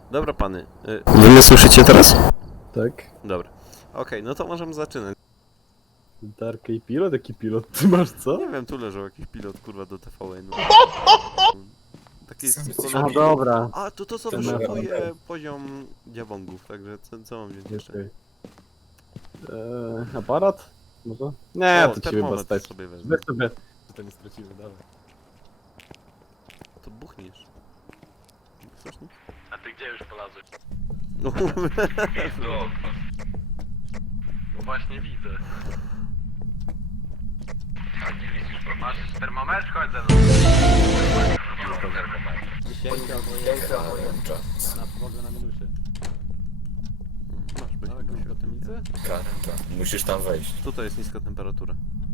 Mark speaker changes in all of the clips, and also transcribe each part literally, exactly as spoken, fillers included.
Speaker 1: Dobra, pany. Y,
Speaker 2: Wy mnie słyszycie teraz?
Speaker 3: Tak.
Speaker 1: dobra. Okej, okay, no to możemy zaczynać.
Speaker 3: Dark i pilot? Jaki pilot? Ty masz co?
Speaker 1: Nie wiem, tu leżał jakiś pilot, kurwa, do T V N-u. Taki
Speaker 2: Sam
Speaker 1: jest
Speaker 2: jesteś
Speaker 3: A,
Speaker 1: kolor...
Speaker 3: dobra.
Speaker 1: A, to to co
Speaker 3: Ten
Speaker 1: wyszukuje
Speaker 3: level.
Speaker 1: poziom diabongów, także co, co mam wziąć jeszcze?
Speaker 3: Okej. Eee, aparat? Może? Nie,
Speaker 1: O,
Speaker 3: to ci chyba
Speaker 1: termometr
Speaker 3: stać.
Speaker 1: sobie wezmę.
Speaker 3: Weź sobie. To nie stracimy, dawaj.
Speaker 1: To buchniesz. Chcesz nic?
Speaker 4: A ty gdzie już polazłeś?
Speaker 1: No,
Speaker 4: Widzę okno. No właśnie widzę. A nie widzisz, bo masz termometr? Chodź ze mną.
Speaker 3: Dziesięć albo jeden, albo jeden. Na podłogę na minusie.
Speaker 1: masz być
Speaker 3: Daleko
Speaker 1: Gosiu,
Speaker 3: od
Speaker 1: o tym
Speaker 3: kotwicy?
Speaker 2: Karęcza. Musisz tam wejść.
Speaker 1: Tutaj jest niska temperatura.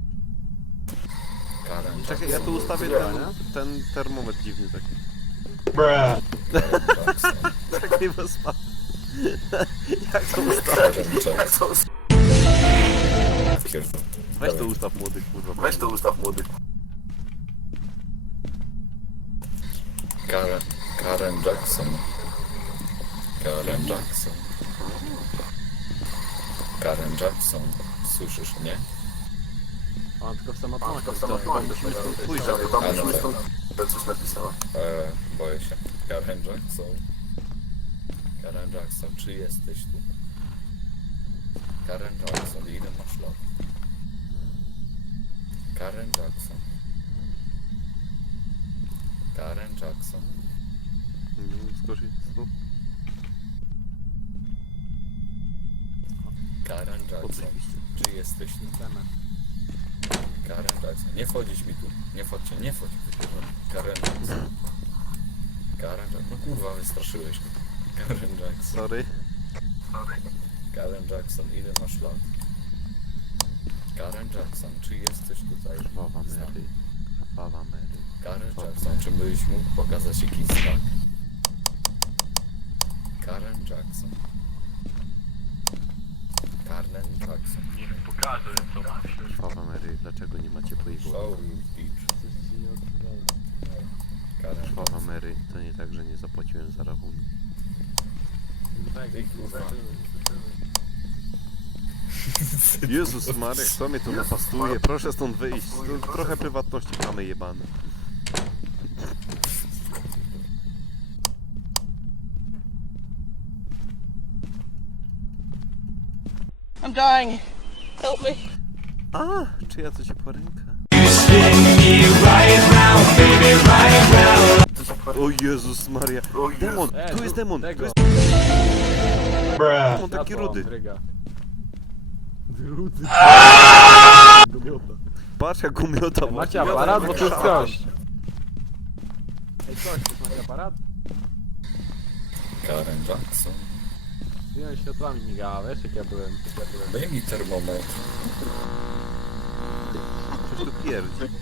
Speaker 2: Karęcza.
Speaker 1: Czekaj, ja tu ustawię
Speaker 3: Nie,
Speaker 1: ten,
Speaker 3: nie?
Speaker 1: ten termometr dziwny taki.
Speaker 2: Karęcza.
Speaker 1: Czekaj, bo spadł. Jak to ustawić?
Speaker 2: Karęcza. Pierdol.
Speaker 1: Weź to ustaw młody, kurwa.
Speaker 2: Weź to ustaw młody. Karen, Karen Jackson. Karen Jackson. Karen Jackson. Słyszysz mnie?
Speaker 3: A, tylko w samochodzie.
Speaker 1: Pójdź,
Speaker 2: A, no tak.
Speaker 5: coś napisała.
Speaker 2: E, boję się. Karen Jackson. Karen Jackson, czy jesteś tu? Karen Jackson, ile masz lat? Karen Jackson. Karen Jackson.
Speaker 1: Skoczy, stop.
Speaker 2: Karen Jackson, czy jesteś tu? Karen Jackson, nie wchodzić mi tu. Nie wchodźcie, nie wchodź. Karen Jackson. Karen Jackson, no kurwa, wystraszyłeś mnie. Karen Jackson.
Speaker 1: Sorry.
Speaker 2: Karen Jackson, ile masz lat? Karen Jackson, czy jesteś tutaj?
Speaker 1: Krwawa
Speaker 2: z nami?
Speaker 1: Mary. Krwawa Mary.
Speaker 2: Karen Jackson, czy byś mógł pokazać jakiś znak? Karen Jackson. Karen Jackson.
Speaker 4: Niech pokaże co masz.
Speaker 1: Krwawa Mary, dlaczego nie ma ciepłej wody?
Speaker 2: Show you bitch. Karen
Speaker 1: Krwawa Mary, to nie tak, że nie zapłaciłem za rachunek.
Speaker 2: Ty kurwa.
Speaker 1: Jezus Maria, kto mnie tu napastuje? Proszę stąd wyjść. Tu trochę prywatności mamy jebane.
Speaker 6: I'm dying. Help me.
Speaker 1: A, czyja to ciepła ręka? O Jezus Maria. Demon,
Speaker 3: E,
Speaker 1: tu jest demon, tu
Speaker 3: tego.
Speaker 1: jest demon, taki rudy.
Speaker 3: Rudy. Gumiota.
Speaker 1: Patrz jak umiota.
Speaker 3: Macie aparat? Bo tu jest gość. Ej, coś, tu macie aparat?
Speaker 2: Karen Jackson.
Speaker 3: Wiem, światłami migała, wiesz jak ja byłem. Jak ja byłem.
Speaker 2: Daj mi termometr.
Speaker 1: Coś tu pierdzi.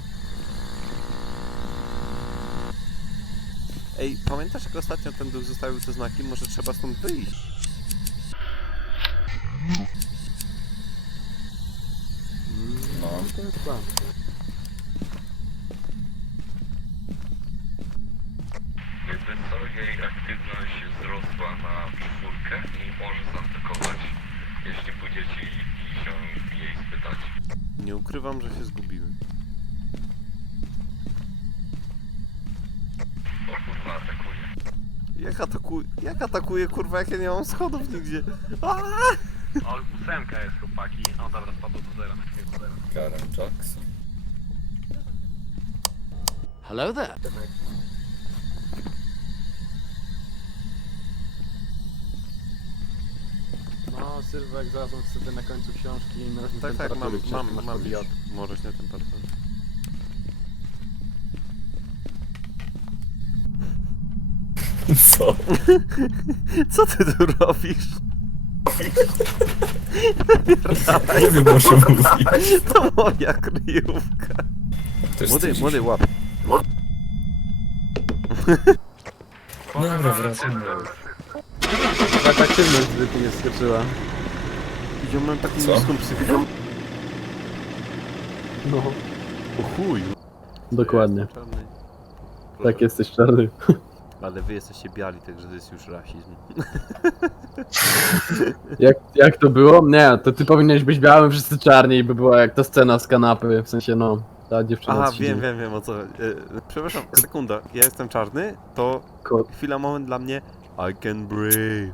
Speaker 1: Ej, pamiętasz jak ostatnio ten duch zostawił te znaki? Może trzeba stąd wyjść?
Speaker 2: No.
Speaker 3: To jest plan.
Speaker 4: Jakby co, jej aktywność wzrosła na czwórkę i może zaatakować, jeśli pójdziecie i, i się jej spytać.
Speaker 1: Nie ukrywam, że się zgubiłem.
Speaker 4: O kurwa, atakuje.
Speaker 1: Jak atakuje? Jak atakuje, kurwa, jak ja nie mam schodów nigdzie? Aaaa!
Speaker 4: O, ósemka jest chłopaki. O dobra, spadło do zera na chwilę.
Speaker 2: Karen Jackson.
Speaker 6: Hello there.
Speaker 3: No, Sylwek znalazłem sobie na końcu książki i mroźne
Speaker 1: Tak, tak, mam,
Speaker 3: temperatury, książki
Speaker 1: mam,
Speaker 3: masz
Speaker 1: mam
Speaker 3: pod
Speaker 1: już.
Speaker 3: jod.
Speaker 1: Mroźne temperatury.
Speaker 2: Co?
Speaker 1: Co ty tu robisz?
Speaker 2: Nie wiem, może mówić.
Speaker 1: To moja kryjówka.
Speaker 2: To jest
Speaker 1: Młody,
Speaker 2: coś-
Speaker 1: młody, łap.
Speaker 2: Dobra, wracamy.
Speaker 3: Tak aktywność zwykle nie skoczyła.
Speaker 1: Ja mam taką
Speaker 2: Co?
Speaker 1: niską psychikę.
Speaker 3: No,
Speaker 1: O chuj.
Speaker 3: dokładnie.
Speaker 1: Czarny.
Speaker 3: Tak, jesteś czarny.
Speaker 1: Ale wy jesteście biali, także to jest już rasizm.
Speaker 3: Jak, jak to było? Nie, to ty powinieneś być białym, wszyscy czarni i by była jak ta scena z kanapy, w sensie no, ta dziewczyna
Speaker 1: Aha,
Speaker 3: z
Speaker 1: wiem, wiem, wiem o co chodzi. E, Przepraszam, sekunda. Ja jestem czarny, to
Speaker 3: Ko-
Speaker 1: chwila, moment dla mnie. I can breathe.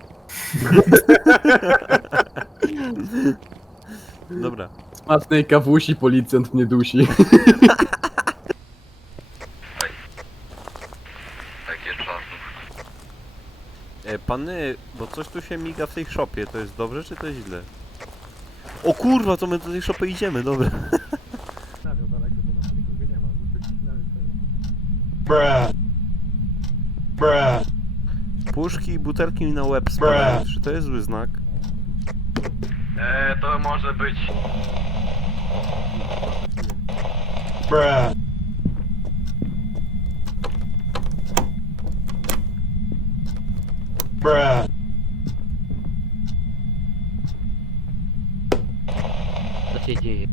Speaker 1: Dobra.
Speaker 3: Smacznej kawusi policjant mnie dusi.
Speaker 4: Takie czarne.
Speaker 1: E, Pany, bo coś tu się miga w tej szopie, to jest dobrze czy to jest źle? O kurwa, to my do tej szopy idziemy, dobra. Puszki i butelki mi na łeb spadają. Czy to jest zły znak?
Speaker 5: Eee, to może być...
Speaker 6: Co się dzieje?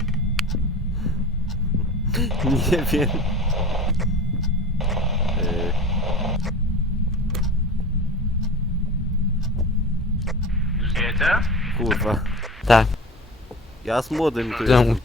Speaker 1: Nie wiem. E,
Speaker 5: Już wiecie?
Speaker 1: kurwa.
Speaker 6: Tak.
Speaker 1: Ja z młodym tu
Speaker 6: Domu.
Speaker 1: jestem.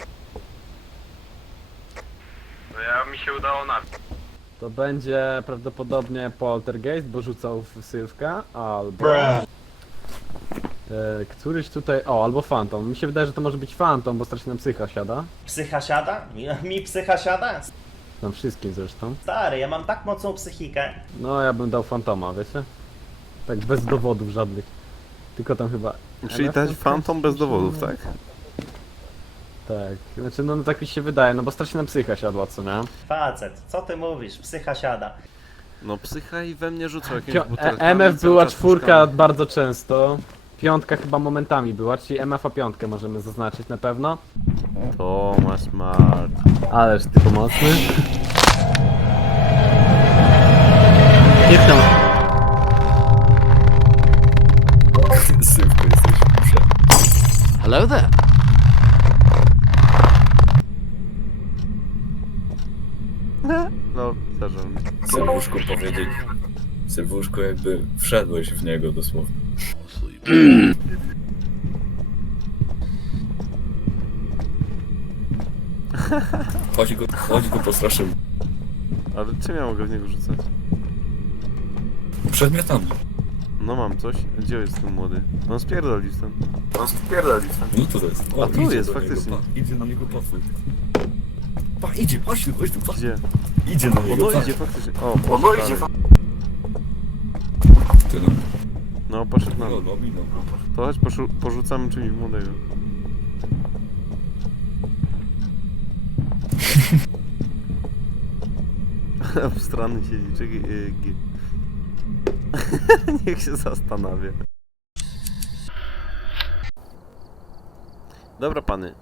Speaker 5: No ja mi się udało nabić.
Speaker 3: To będzie prawdopodobnie poltergeist, bo rzucał w Sylwka, albo... E, któryś tutaj... O, albo Phantom. Mi się wydaje, że to może być Phantom, bo strasznie nam psycha siada.
Speaker 7: Psycha siada? Mi, mi psycha siada?
Speaker 3: Nam wszystkim zresztą.
Speaker 7: Stary, ja mam tak mocną psychikę.
Speaker 3: No, ja bym dał Fantoma, wiecie? Tak bez dowodów żadnych. Tylko tam chyba...
Speaker 1: Czyli
Speaker 3: M F
Speaker 1: dać
Speaker 3: tam
Speaker 1: fantom bez dowodów, tak?
Speaker 3: Tak, znaczy no tak mi się wydaje, no bo strasznie nam psycha siadła, co nie?
Speaker 7: Facet, co ty mówisz? Psycha siada.
Speaker 1: No psycha i we mnie rzucał jakieś
Speaker 3: Pio-
Speaker 1: butelki.
Speaker 3: e- M F była czwórka bardzo często. Piątka chyba momentami była, czyli M F a piątkę możemy zaznaczyć na pewno.
Speaker 1: Tomasz Mart.
Speaker 3: Ależ ty pomocny.
Speaker 6: Kliknął.
Speaker 2: Sylwko, jesteś muszę.
Speaker 6: Hello there.
Speaker 1: No, zażal mi.
Speaker 2: Sylwuszku powiedzieć... Sylwuszku, jakby wszedłeś w niego dosłownie. Chodź go, chodź go postraszymy.
Speaker 1: Ale czym ja mogę w niego rzucać?
Speaker 2: Przedmiotami.
Speaker 1: No mam coś. Gdzie jest ten młody? No spierdolił stąd.
Speaker 2: No to jest.
Speaker 1: A tu
Speaker 2: idzie
Speaker 1: jest
Speaker 2: do niego,
Speaker 1: faktycznie.
Speaker 2: pa, idzie na niego potwór. Pa, idzie, chodź tu, chodź tu, pa.
Speaker 1: Gdzie?
Speaker 2: Idzie na
Speaker 1: O,
Speaker 2: niego,
Speaker 1: no
Speaker 2: pa.
Speaker 1: idzie faktycznie. O, poszedł dalej.
Speaker 2: Ty no,
Speaker 1: No, poszedł na
Speaker 2: no,
Speaker 1: dół.
Speaker 2: no, minął.
Speaker 1: To chodź poszu- porzucamy czymś młodego. Strony siedzi, czekaj, yy, G. Niech się zastanawia. Dobra pany,